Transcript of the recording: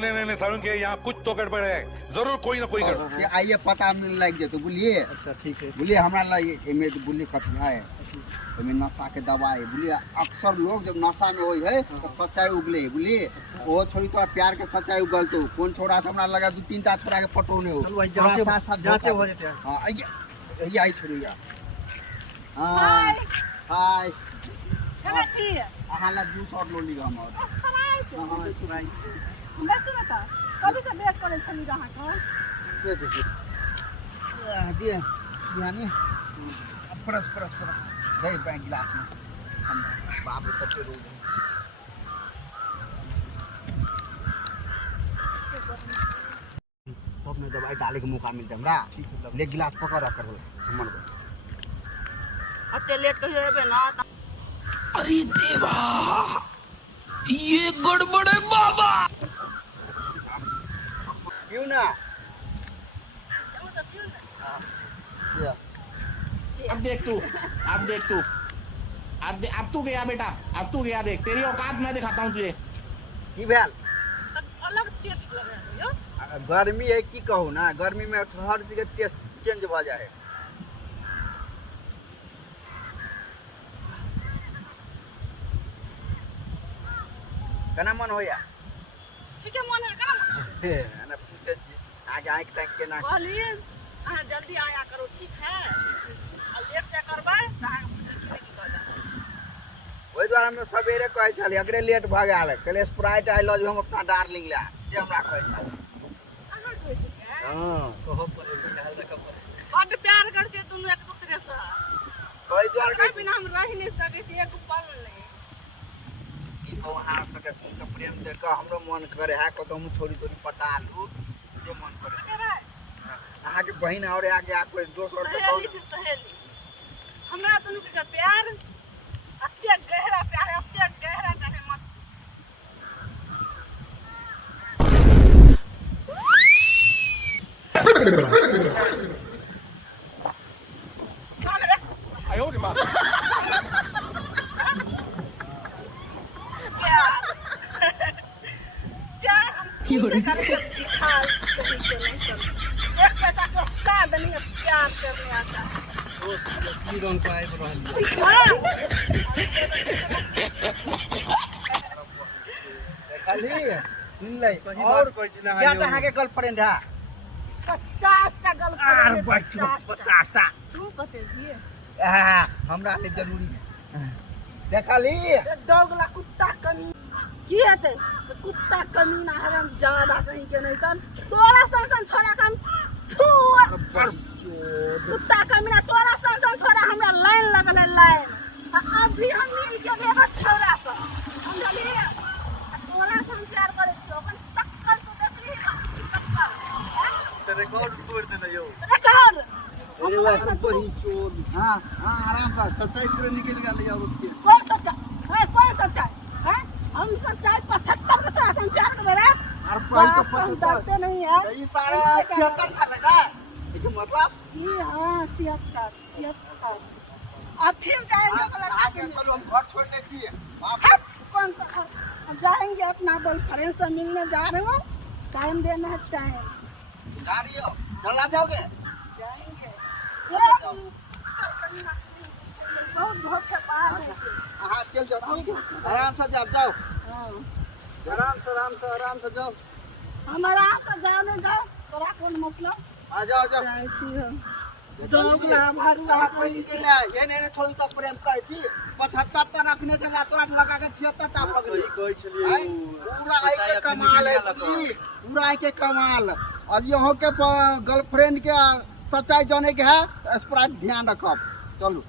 नहीं सारुण के यहाँ कुछ तो गड़बड़ है, जरूर कोई ना कोई गड़बड़। आइए पता लग जाए तो बोलिए। अच्छा ठीक है। बोलिए हमारा लगे बोलिए कठिन है तो नशा के दवाई बोलिए। अक्सर लोग जब नशा में होई है तो सच्चाई उगले बोलिए। वो छोड़ी तो प्यार के सच्चाई उगल तो कौन छोड़ा से हमरा लगा 2-3 छोड़ा के पटोने हो। चलो जांचे हो जाते हैं। हां आइए आई छोड़िया। हां हाय केना छी अहाला जूस और लो लीगा हमर। हां इसको भाई बस बता कभी से वेट करे छली रहा का दे दिए यानी परस दे बैंक गिलास में बाबू तक के रोज अपने दवाई डाले के मौका मिलता हमरा। ले गिलास पकड़ रख कर हमन अते लेट कहियो एबे ना। अरे देवा ये गड़बड़ है बाबा। क्यों ना अब देख तू अब तू गया बेटा, अब तू गया। देख तेरी औकात मैं दिखाता हूँ तुझे। की भेल अलग टेस्ट लगे यो। गर्मी है की कहूँ ना, गर्मी में हर चीज के टेस्ट चेंज हो जाए। केना मन होया ठीक है मन है का ना पूछे छी आगे आंख तक के ना कहली आ जल्दी आया करो ठीक है। आ लेट से करबे ना ओइ द्वारा हम सवेरे कहै छली अगरे लेट भ गेल कले स्प्राइट आई लव हम अपना डार्लिंग ला से हमरा कहै छली। हां कहो पर बड़ प्यार करते तुम एक दूसरे से। ओइ द्वारा के बिना हम रह नहीं सके थे एक पल नहीं। की कहू हां सके तुमके प्रेम देख हमरो मन करे है को हम छोरी तोरी पटा लू से मन करे। अहाँ के बहिन और आगे आ कोई दोस्त और सहेली हमरा दोनों के प्यार अत्य गहरा प्यार है, अत्य गहरा कहे मत। आयो रे मां। प्यार हम करके दिखा कभी के नहीं कर। एक पैसा को का नहीं प्यार करने आता है। खाली सुन ले और कोई ना क्या कहां के गर्लफ्रेंड है 50 टा गर्लफ्रेंड 50 टा तू कते दिए हमरा ले जरूरी है। देखली दोगला कुत्ता कमी की हेते कुत्ता कमीना हराम ज्यादा कहीं के नहीं कर तोरा संसन छोड़ा कम कुत्ता कमीना तोरा संसन छोड़ा हमरा लाइन लगल है लाइन। अभी हम मिल के एगो छोरा सा हमरा लिए तोरा संग प्यार करे छो अपन शक्कर तो देखली शक्कर तो रिकॉर्ड तोड़ देना यो। रिकॉर्ड अरे वाह बड़ी चोर। हां आराम से सच्चाई पूरे निकल गया ले जाओ उसके कौन सच्चाई है हम सच्चाई 75 के साथ हम प्यार कर रहे हैं। और पैसा हम डरते नहीं है। ये सारा 76 साल है ना ये मतलब ये हाँ 76 अब फिर जाएंगे आगे चलो हम घर छोड़ दे छी कौन सा हम जाएंगे अपना गर्लफ्रेंड से मिलने जा रहे हो। टाइम देना है टाइम गाड़ी हो चला जाओगे जाएंगे बहुत बहुत के पास है। हां चल जाओ आराम से जाओ हाँ आराम से जाओ। हमारा तो जाने दो तोरा कौन मतलब आ जाओ जाए छी हम दोगला भरुआ कोई के लिए ये नहीं छोड़ तो प्रेम करे छी 75 टा रखने चला तोरा लगा के 76 टा पकड़ सही कहै छलिए पूरा आई के कमाल है पूरा आई के कमाल। और यहाँ के गर्लफ्रेंड के सच्चाई जाने के है स्प्राइट ध्यान रखब चलो।